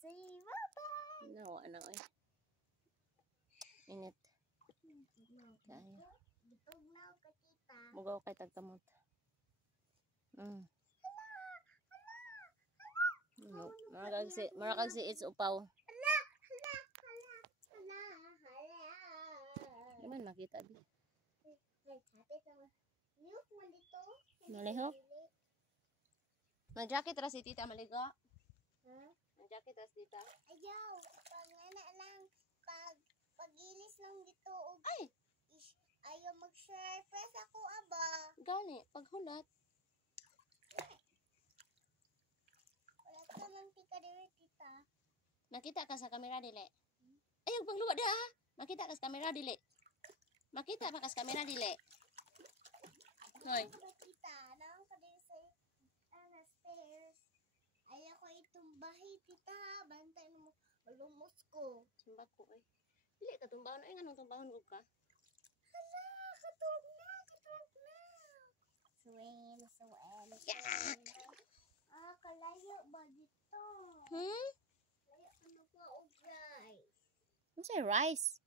Say bye-bye. Nawa na oy. Init. Kaya. Bitog na ka kita. Mugaw kay tagkamot. No, marakag si it's upaw. Hala. Naman makita di. Milk mo dito. Malihok. Mag-jacket ra si tita maligo. Ha? Mag-jacket ra si tita. Ayaw. Pag lang. Pagilis lang dito. Ay! Ayaw mag-surprise ako, aba. Gani, paghulat. Wala ka man tika dito, tita. Nakita ka sa kamera dili. Ay, huwag pangluwa da. Makita ka sa kamera dili. Makita pa ka sa kamera dili. Hoy. Tita, naang ka din sa stairs. Ayaw ko itumbahi, tita. Bantay mo. Malumos ko. Simbak ko eh. Dili ka tumbahon. Ay, anong tumbahon ko ka? Hala, katulog na. Swim. Kalayo ba dito? Layo ano po, guys. Ano sa'yo, rice?